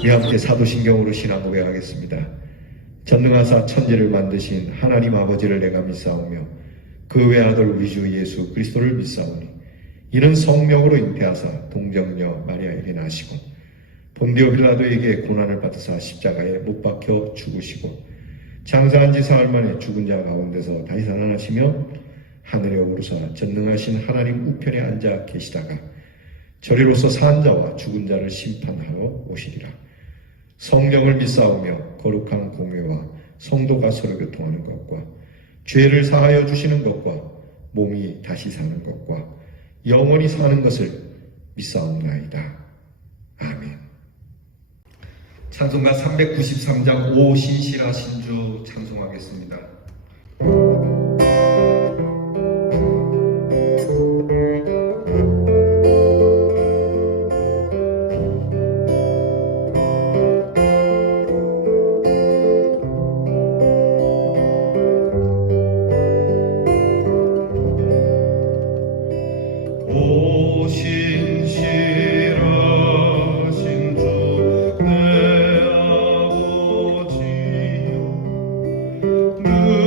우리 함께 사도신경으로 신앙 고백하겠습니다. 전능하사 천지를 만드신 하나님 아버지를 내가 믿사오며 그 외아들 우리 주 예수 그리스도를 믿사오니 이는 성령으로 잉태하사 동정녀 마리아에게 나시고 본디오 빌라도에게 고난을 받으사 십자가에 못 박혀 죽으시고 장사한 지 사흘 만에 죽은 자 가운데서 다시 살아나시며 하늘에 오르사 전능하신 하나님 우편에 앉아 계시다가 저리로서 산 자와 죽은 자를 심판하러 오시리라. 성령을 믿사오며 거룩한 공회와 성도가 서로 교통하는 것과 죄를 사하여 주시는 것과 몸이 다시 사는 것과 영원히 사는 것을 믿사옵나이다. 아멘. 찬송가 393장 오 신실하신 주 찬송하겠습니다. 늘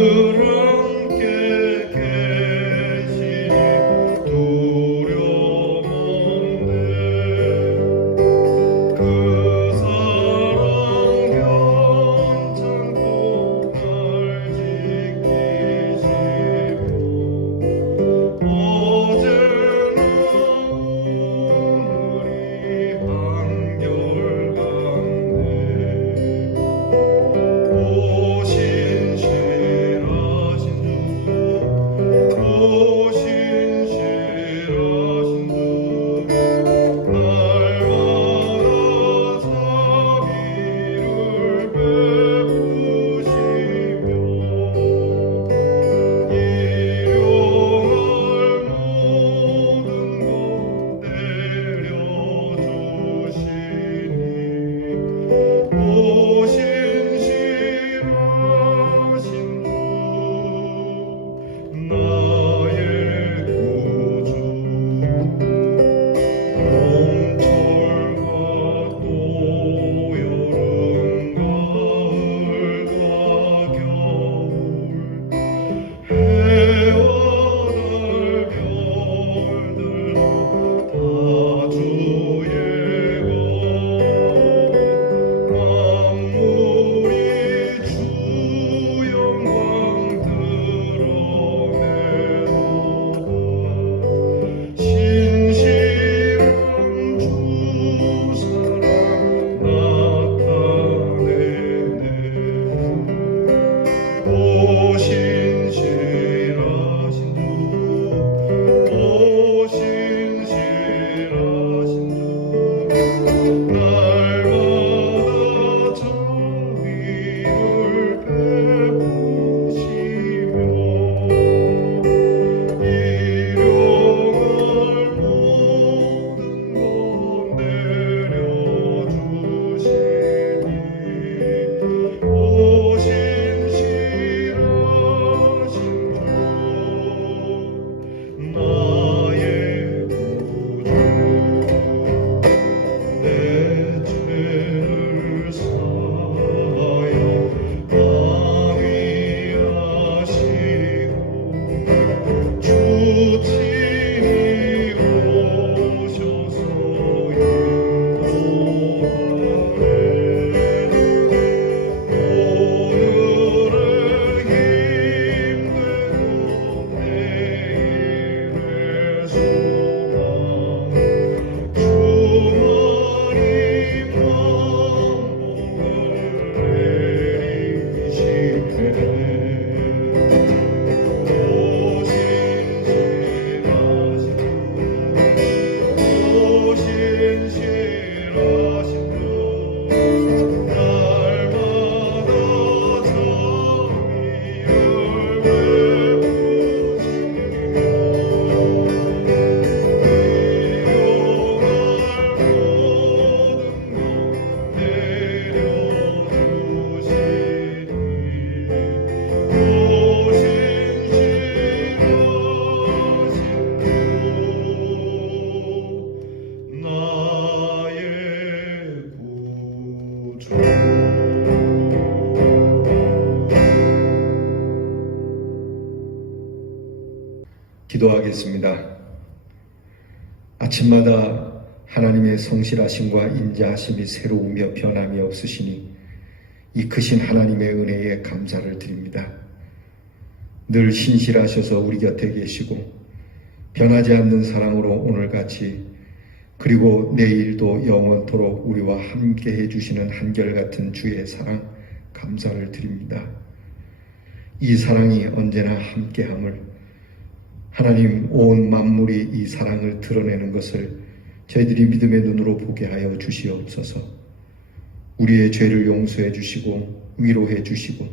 기도하겠습니다. 아침마다 하나님의 성실하심과 인자하심이 새로우며 변함이 없으시니 이 크신 하나님의 은혜에 감사를 드립니다. 늘 신실하셔서 우리 곁에 계시고 변하지 않는 사랑으로 오늘같이 그리고 내일도 영원토록 우리와 함께 해주시는 한결같은 주의 사랑 감사를 드립니다. 이 사랑이 언제나 함께함을 하나님 온 만물이 이 사랑을 드러내는 것을 저희들이 믿음의 눈으로 보게 하여 주시옵소서. 우리의 죄를 용서해 주시고 위로해 주시고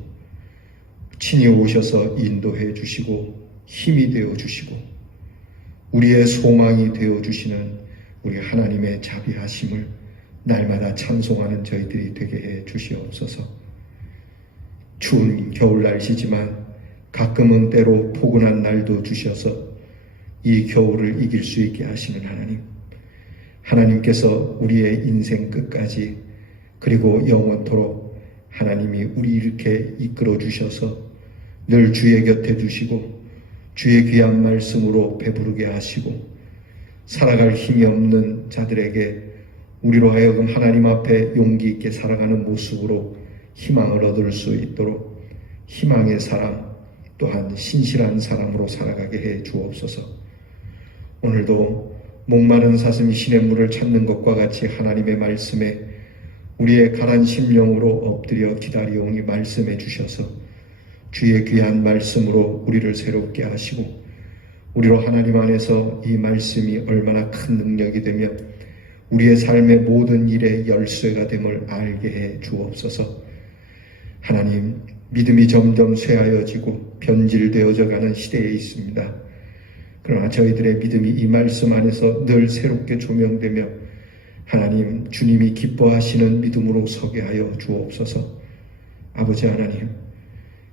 친히 오셔서 인도해 주시고 힘이 되어 주시고 우리의 소망이 되어 주시는 우리 하나님의 자비하심을 날마다 찬송하는 저희들이 되게 해 주시옵소서. 추운 겨울 날씨지만 가끔은 때로 포근한 날도 주셔서 이 겨울을 이길 수 있게 하시는 하나님, 하나님께서 우리의 인생 끝까지 그리고 영원토록 하나님이 우리 이렇게 이끌어 주셔서 늘 주의 곁에 두시고 주의 귀한 말씀으로 배부르게 하시고 살아갈 힘이 없는 자들에게 우리로 하여금 하나님 앞에 용기 있게 살아가는 모습으로 희망을 얻을 수 있도록 희망의 사람 또한 신실한 사람으로 살아가게 해 주옵소서. 오늘도 목마른 사슴이 시냇물을 찾는 것과 같이 하나님의 말씀에 우리의 가란 심령으로 엎드려 기다리오니 말씀해 주셔서 주의 귀한 말씀으로 우리를 새롭게 하시고 우리로 하나님 안에서 이 말씀이 얼마나 큰 능력이 되며 우리의 삶의 모든 일에 열쇠가 됨을 알게 해 주옵소서. 하나님, 믿음이 점점 쇠하여지고 변질되어져 가는 시대에 있습니다. 그러나 저희들의 믿음이 이 말씀 안에서 늘 새롭게 조명되며 하나님, 주님이 기뻐하시는 믿음으로 서게 하여 주옵소서. 아버지 하나님,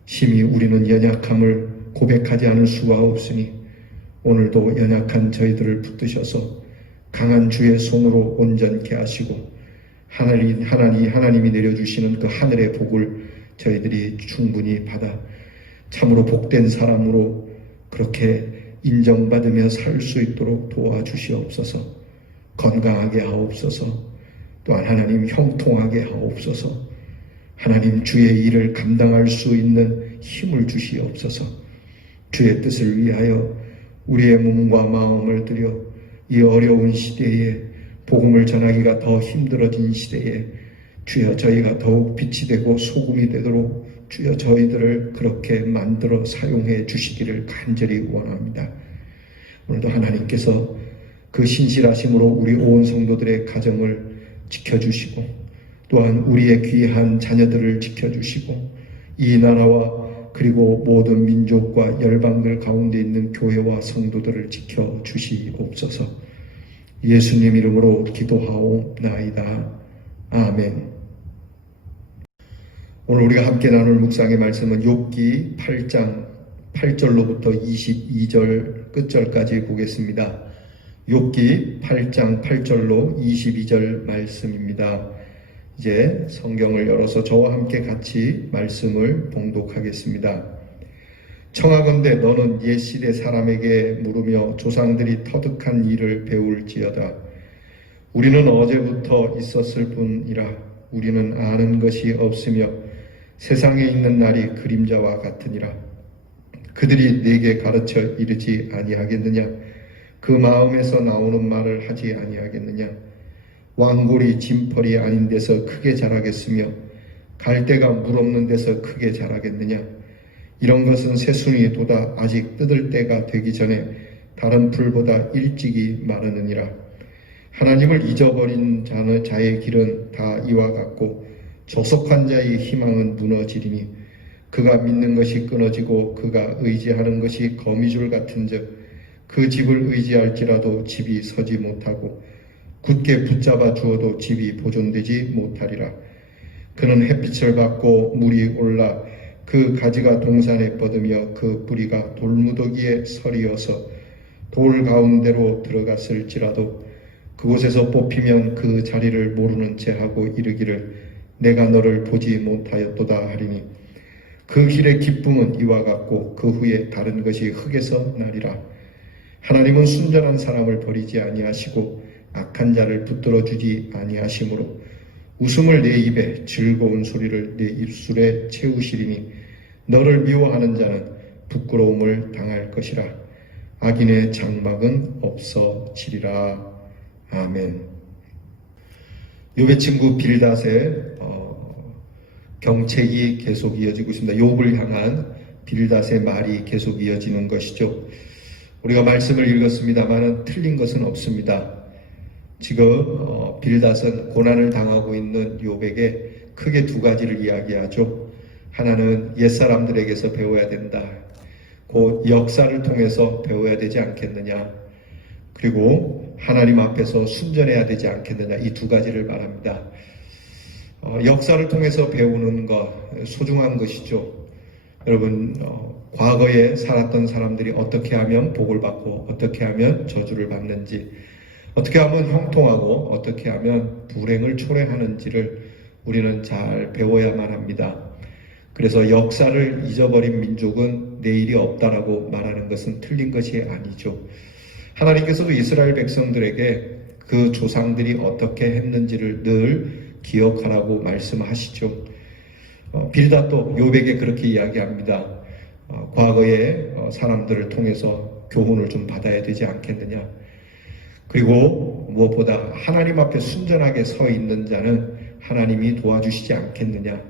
심히 우리는 연약함을 고백하지 않을 수가 없으니 오늘도 연약한 저희들을 붙드셔서 강한 주의 손으로 온전케 하시고 하나님이 내려주시는 그 하늘의 복을 저희들이 충분히 받아 참으로 복된 사람으로 그렇게 인정받으며 살 수 있도록 도와주시옵소서. 건강하게 하옵소서. 또한 하나님 형통하게 하옵소서. 하나님 주의 일을 감당할 수 있는 힘을 주시옵소서. 주의 뜻을 위하여 우리의 몸과 마음을 들여 이 어려운 시대에 복음을 전하기가 더 힘들어진 시대에 주여 저희가 더욱 빛이 되고 소금이 되도록 주여 저희들을 그렇게 만들어 사용해 주시기를 간절히 원합니다. 오늘도 하나님께서 그 신실하심으로 우리 온 성도들의 가정을 지켜주시고 또한 우리의 귀한 자녀들을 지켜주시고 이 나라와 그리고 모든 민족과 열방들 가운데 있는 교회와 성도들을 지켜주시옵소서. 예수님 이름으로 기도하옵나이다. 아멘. 오늘 우리가 함께 나눌 묵상의 말씀은 욥기 8장 8절로부터 22절 끝절까지 보겠습니다. 욥기 8장 8절로 22절 말씀입니다. 이제 성경을 열어서 저와 함께 같이 말씀을 봉독하겠습니다. 청하건대 너는 옛 시대 사람에게 물으며 조상들이 터득한 일을 배울지어다. 우리는 어제부터 있었을 뿐이라 우리는 아는 것이 없으며 세상에 있는 날이 그림자와 같으니라. 그들이 네게 가르쳐 이르지 아니하겠느냐? 그 마음에서 나오는 말을 하지 아니하겠느냐? 왕골이 진펄이 아닌 데서 크게 자라겠으며 갈대가 물 없는 데서 크게 자라겠느냐? 이런 것은 새순이 돋아 아직 뜯을 때가 되기 전에 다른 풀보다 일찍이 마르느니라. 하나님을 잊어버린 자의 길은 다 이와 같고 조속한 자의 희망은 무너지리니 그가 믿는 것이 끊어지고 그가 의지하는 것이 거미줄 같은즉 그 집을 의지할지라도 집이 서지 못하고 굳게 붙잡아 주어도 집이 보존되지 못하리라. 그는 햇빛을 받고 물이 올라 그 가지가 동산에 뻗으며 그 뿌리가 돌무더기에 서리어서 돌 가운데로 들어갔을지라도 그곳에서 뽑히면 그 자리를 모르는 채 하고 이르기를 내가 너를 보지 못하였도다 하리니 그 길의 기쁨은 이와 같고 그 후에 다른 것이 흙에서 나리라. 하나님은 순전한 사람을 버리지 아니하시고 악한 자를 붙들어 주지 아니하시므로 웃음을 내 입에 즐거운 소리를 내 입술에 채우시리니 너를 미워하는 자는 부끄러움을 당할 것이라. 악인의 장막은 없어지리라. 아멘. 욥의 친구 빌닷의 경책이 계속 이어지고 있습니다. 욥을 향한 빌닷의 말이 계속 이어지는 것이죠. 우리가 말씀을 읽었습니다만 틀린 것은 없습니다. 지금 빌닷은 고난을 당하고 있는 욥에게 크게 두 가지를 이야기하죠. 하나는 옛사람들에게서 배워야 된다. 곧 역사를 통해서 배워야 되지 않겠느냐. 그리고 하나님 앞에서 순전해야 되지 않겠느냐. 이 두 가지를 말합니다. 역사를 통해서 배우는 것 소중한 것이죠. 여러분 과거에 살았던 사람들이 어떻게 하면 복을 받고 어떻게 하면 저주를 받는지, 어떻게 하면 형통하고 어떻게 하면 불행을 초래하는지를 우리는 잘 배워야만 합니다. 그래서 역사를 잊어버린 민족은 내일이 없다라고 말하는 것은 틀린 것이 아니죠. 하나님께서도 이스라엘 백성들에게 그 조상들이 어떻게 했는지를 늘 기억하라고 말씀하시죠. 빌닷도 욥에게 그렇게 이야기합니다. 과거의 사람들을 통해서 교훈을 좀 받아야 되지 않겠느냐. 그리고 무엇보다 하나님 앞에 순전하게 서 있는 자는 하나님이 도와주시지 않겠느냐.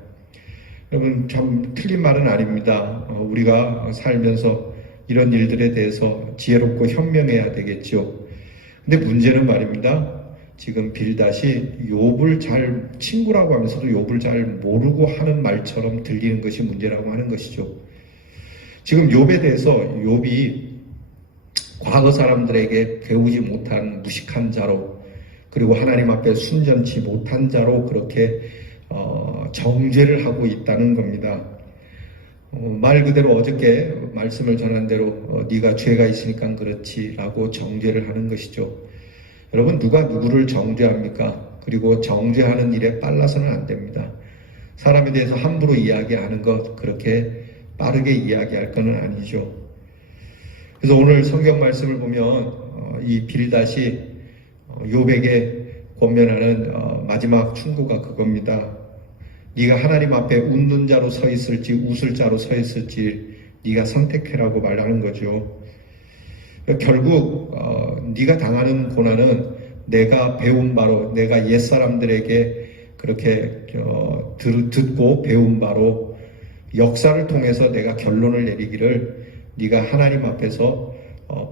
여러분 참 틀린 말은 아닙니다. 우리가 살면서 이런 일들에 대해서 지혜롭고 현명해야 되겠죠. 근데 문제는 말입니다. 지금 빌닷이 욥을 잘 친구라고 하면서도 욥을 잘 모르고 하는 말처럼 들리는 것이 문제라고 하는 것이죠. 지금 욥에 대해서 욥이 과거 사람들에게 배우지 못한 무식한 자로, 그리고 하나님 앞에 순전치 못한 자로 그렇게 정죄를 하고 있다는 겁니다. 말 그대로 어저께 말씀을 전한 대로 네가 죄가 있으니까 그렇지라고 정죄를 하는 것이죠. 여러분 누가 누구를 정죄합니까? 그리고 정죄하는 일에 빨라서는 안 됩니다. 사람에 대해서 함부로 이야기하는 것 그렇게 빠르게 이야기할 것은 아니죠. 그래서 오늘 성경 말씀을 보면 이 빌닷이 욥에게 권면하는 마지막 충고가 그겁니다. 네가 하나님 앞에 웃는 자로 서 있을지 웃을 자로 서 있을지 네가 선택해라고 말하는 거죠. 결국 네가 당하는 고난은 내가 배운 바로, 내가 옛사람들에게 그렇게 듣고 배운 바로 역사를 통해서 내가 결론을 내리기를 네가 하나님 앞에서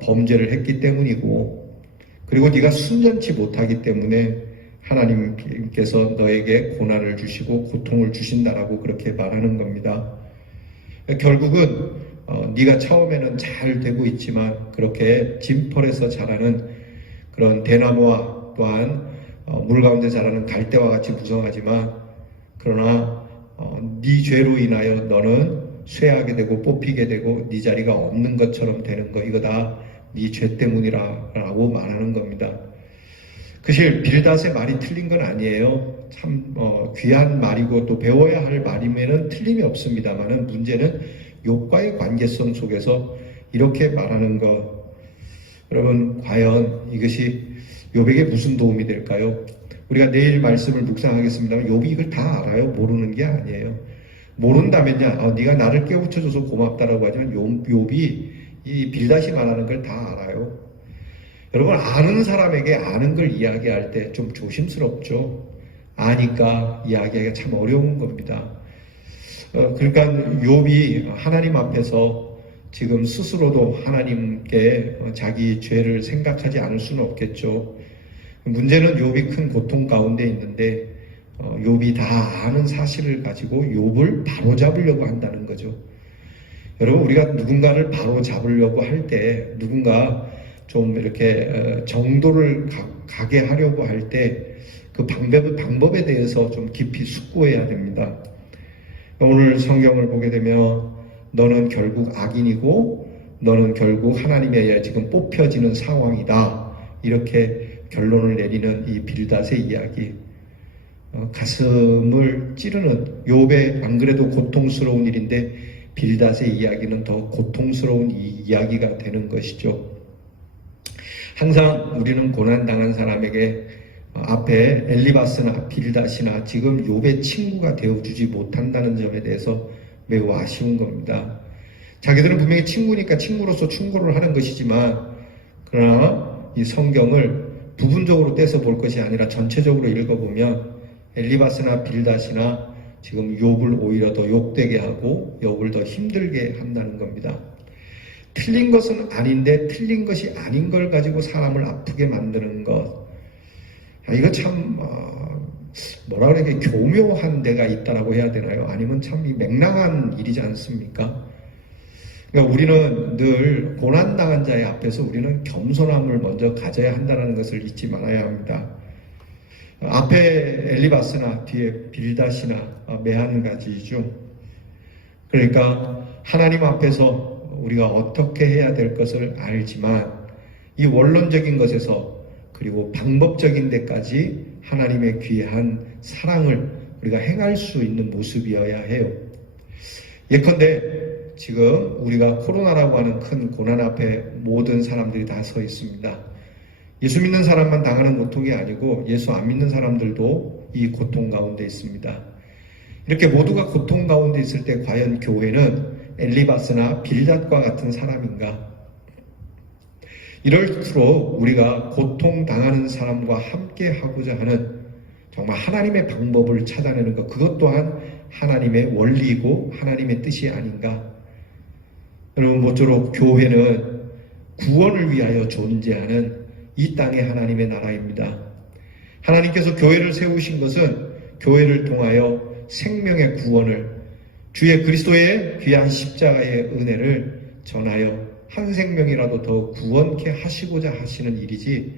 범죄를 했기 때문이고, 그리고 네가 순전치 못하기 때문에 하나님께서 너에게 고난을 주시고 고통을 주신다라고 그렇게 말하는 겁니다. 결국은 네가 처음에는 잘 되고 있지만 그렇게 진펄에서 자라는 그런 대나무와 또한 물 가운데 자라는 갈대와 같이 무성하지만, 그러나 네 죄로 인하여 너는 쇠하게 되고 뽑히게 되고 네 자리가 없는 것처럼 되는 거, 이거 다 네 죄 때문이라고 말하는 겁니다. 사실 빌닷의 말이 틀린 건 아니에요. 참 귀한 말이고 또 배워야 할 말이면은 틀림이 없습니다만은, 문제는 욥과의 관계성 속에서 이렇게 말하는 것. 여러분 과연 이것이 욥에게 무슨 도움이 될까요? 우리가 내일 말씀을 묵상하겠습니다만 욥이 이걸 다 알아요? 모르는 게 아니에요. 모른다면야 네가 나를 깨우쳐줘서 고맙다라고 하지만 욥이 이 빌닷이 말하는 걸 다 알아요. 여러분 아는 사람에게 아는 걸 이야기할 때 좀 조심스럽죠. 아니까 이야기하기가 참 어려운 겁니다. 그러니까 욥이 하나님 앞에서 지금 스스로도 하나님께 자기 죄를 생각하지 않을 수는 없겠죠. 문제는 욥이 큰 고통 가운데 있는데 욥이 다 아는 사실을 가지고 욥을 바로잡으려고 한다는 거죠. 여러분 우리가 누군가를 바로잡으려고 할 때, 누군가 좀 이렇게 정도를 가게 하려고 할 때 그 방법에 대해서 좀 깊이 숙고해야 됩니다. 오늘 성경을 보게 되면 너는 결국 악인이고 너는 결국 하나님에 의해 지금 뽑혀지는 상황이다, 이렇게 결론을 내리는 이 빌닷의 이야기, 가슴을 찌르는, 욥의 안 그래도 고통스러운 일인데 빌닷의 이야기는 더 고통스러운 이야기가 되는 것이죠. 항상 우리는 고난당한 사람에게 앞에 엘리바스나 빌닷이나 지금 욥의 친구가 되어주지 못한다는 점에 대해서 매우 아쉬운 겁니다. 자기들은 분명히 친구니까 친구로서 충고를 하는 것이지만, 그러나 이 성경을 부분적으로 떼서 볼 것이 아니라 전체적으로 읽어보면 엘리바스나 빌닷이나 지금 욥을 오히려 더 욕되게 하고 욥을 더 힘들게 한다는 겁니다. 틀린 것은 아닌데 틀린 것이 아닌 걸 가지고 사람을 아프게 만드는 것, 이거 참 뭐라 그래, 교묘한 데가 있다라고 해야 되나요? 아니면 참 맹랑한 일이지 않습니까? 그러니까 우리는 늘 고난당한 자의 앞에서 우리는 겸손함을 먼저 가져야 한다는 것을 잊지 말아야 합니다. 앞에 엘리바스나 뒤에 빌닷이나 매한가지죠. 그러니까 하나님 앞에서 우리가 어떻게 해야 될 것을 알지만, 이 원론적인 것에서 그리고 방법적인 데까지 하나님의 귀한 사랑을 우리가 행할 수 있는 모습이어야 해요. 예컨대 지금 우리가 코로나라고 하는 큰 고난 앞에 모든 사람들이 다 서 있습니다. 예수 믿는 사람만 당하는 고통이 아니고 예수 안 믿는 사람들도 이 고통 가운데 있습니다. 이렇게 모두가 고통 가운데 있을 때 과연 교회는 엘리바스나 빌닷과 같은 사람인가? 이럴수록 우리가 고통당하는 사람과 함께 하고자 하는 정말 하나님의 방법을 찾아내는 것, 그것 또한 하나님의 원리이고 하나님의 뜻이 아닌가? 여러분, 모쪼록 교회는 구원을 위하여 존재하는 이 땅의 하나님의 나라입니다. 하나님께서 교회를 세우신 것은 교회를 통하여 생명의 구원을, 주의 그리스도의 귀한 십자가의 은혜를 전하여 한 생명이라도 더 구원케 하시고자 하시는 일이지,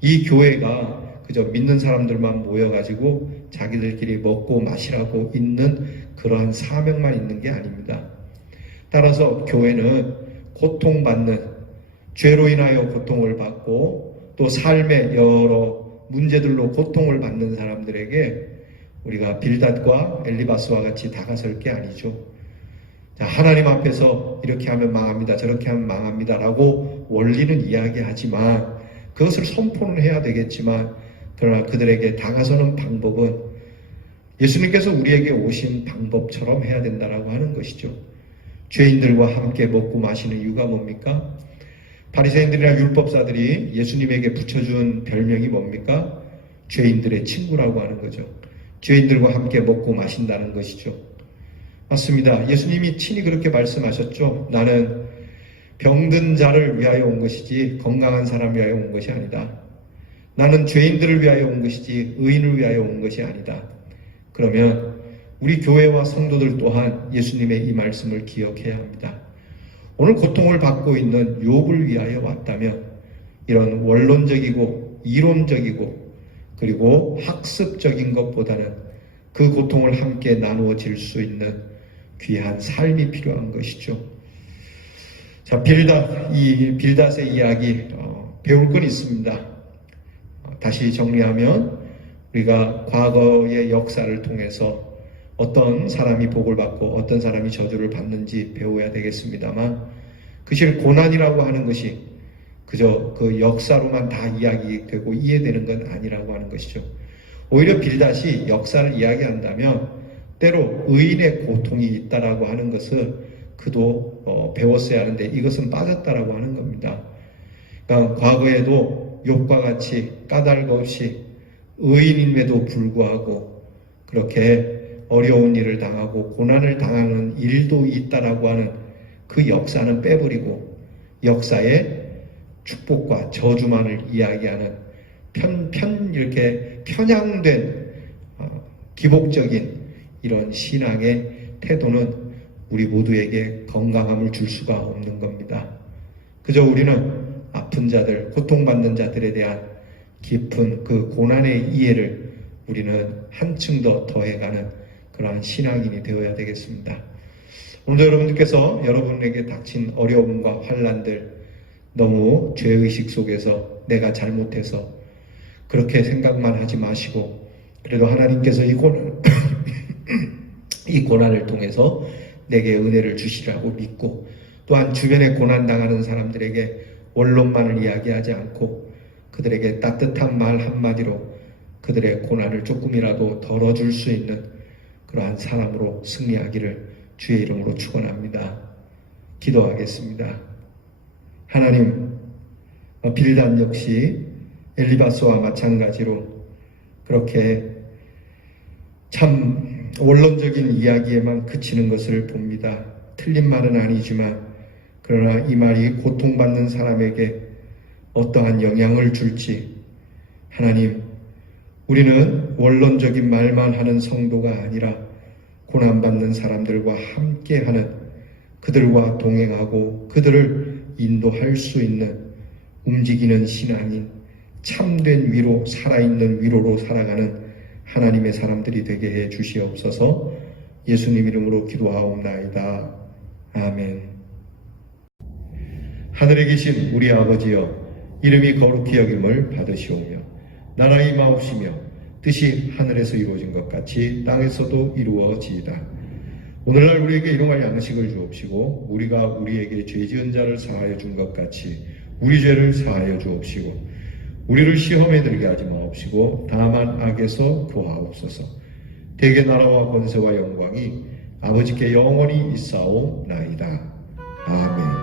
이 교회가 그저 믿는 사람들만 모여가지고 자기들끼리 먹고 마시라고 있는 그러한 사명만 있는 게 아닙니다. 따라서 교회는 고통받는, 죄로 인하여 고통을 받고 또 삶의 여러 문제들로 고통을 받는 사람들에게 우리가 빌닷과 엘리바스와 같이 다가설 게 아니죠. 자, 하나님 앞에서 이렇게 하면 망합니다, 저렇게 하면 망합니다 라고 원리는 이야기하지만, 그것을 선포는 해야 되겠지만, 그러나 그들에게 다가서는 방법은 예수님께서 우리에게 오신 방법처럼 해야 된다라고 하는 것이죠. 죄인들과 함께 먹고 마시는 이유가 뭡니까? 바리새인들이나 율법사들이 예수님에게 붙여준 별명이 뭡니까? 죄인들의 친구라고 하는 거죠. 죄인들과 함께 먹고 마신다는 것이죠. 맞습니다. 예수님이 친히 그렇게 말씀하셨죠. 나는 병든 자를 위하여 온 것이지 건강한 사람을 위하여 온 것이 아니다. 나는 죄인들을 위하여 온 것이지 의인을 위하여 온 것이 아니다. 그러면 우리 교회와 성도들 또한 예수님의 이 말씀을 기억해야 합니다. 오늘 고통을 받고 있는 욥을 위하여 왔다면 이런 원론적이고 이론적이고 그리고 학습적인 것보다는 그 고통을 함께 나누어질 수 있는 귀한 삶이 필요한 것이죠. 자, 빌닷의 이야기 배울 건 있습니다. 다시 정리하면 우리가 과거의 역사를 통해서 어떤 사람이 복을 받고 어떤 사람이 저주를 받는지 배워야 되겠습니다만, 그실 고난이라고 하는 것이 그저 그 역사로만 다 이야기되고 이해되는 건 아니라고 하는 것이죠. 오히려 빌닷이 역사를 이야기한다면 때로 의인의 고통이 있다라고 하는 것을 그도 배웠어야 하는데 이것은 빠졌다라고 하는 겁니다. 그러니까 과거에도 욥과 같이 까닭 없이 의인임에도 불구하고 그렇게 어려운 일을 당하고 고난을 당하는 일도 있다라고 하는 그 역사는 빼버리고 역사의 축복과 저주만을 이야기하는 이렇게 편향된 기복적인 이런 신앙의 태도는 우리 모두에게 건강함을 줄 수가 없는 겁니다. 그저 우리는 아픈 자들, 고통받는 자들에 대한 깊은 그 고난의 이해를 우리는 한층 더 더해가는 그러한 신앙인이 되어야 되겠습니다. 오늘도 여러분들께서 여러분에게 닥친 어려움과 환난들, 너무 죄의식 속에서 내가 잘못해서 그렇게 생각만 하지 마시고, 그래도 하나님께서 이 고난을 통해서 내게 은혜를 주시라고 믿고, 또한 주변에 고난 당하는 사람들에게 원론만을 이야기하지 않고 그들에게 따뜻한 말 한마디로 그들의 고난을 조금이라도 덜어줄 수 있는 그러한 사람으로 승리하기를 주의 이름으로 축원합니다. 기도하겠습니다. 하나님, 빌단 역시 엘리바스와 마찬가지로 그렇게 참 원론적인 이야기에만 그치는 것을 봅니다. 틀린 말은 아니지만 그러나 이 말이 고통받는 사람에게 어떠한 영향을 줄지, 하나님, 우리는 원론적인 말만 하는 성도가 아니라 고난받는 사람들과 함께하는, 그들과 동행하고 그들을 인도할 수 있는 움직이는 신앙인, 참된 위로, 살아있는 위로로 살아가는 하나님의 사람들이 되게 해 주시옵소서. 예수님 이름으로 기도하옵나이다. 아멘. 하늘에 계신 우리 아버지여, 이름이 거룩히 여김을 받으시오며 나라가 임하옵시며 뜻이 하늘에서 이루어진 것 같이 땅에서도 이루어지이다. 오늘날 우리에게 일용할 양식을 주옵시고 우리가 우리에게 죄 지은 자를 사하여 준 것 같이 우리 죄를 사하여 주옵시고 우리를 시험에 들게 하지 마옵시고 다만 악에서 구하옵소서. 대개 나라와 권세와 영광이 아버지께 영원히 있사오나이다. 아멘.